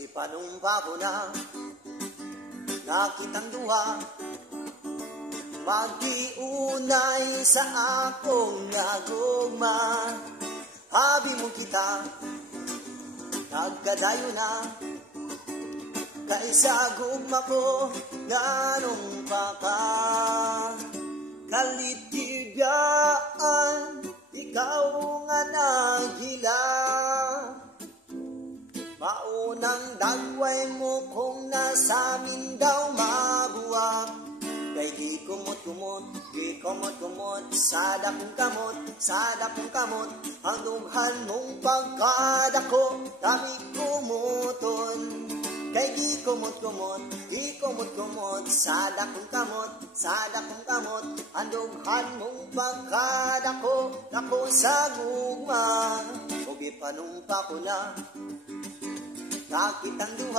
Ipanumpa ko na nakitang duha magiunay sa akong nagugma. Habi mo kita nagkadayo na kaisa gugma ko nganong ka kalitibiyaan ikaw nga nagila. Maunang dagway mo kung nasa amin daw mabuwag. Kay di kumot-kumot, di kumot-kumot, sa dakong kamot, ang dumhan mong pagkadako, kami kumuton. Kay di kumot-kumot, sa dakong kamot, ang dumhan mong pagkadako, dako sa gugma. Ubi panumpa ko na nakitang duha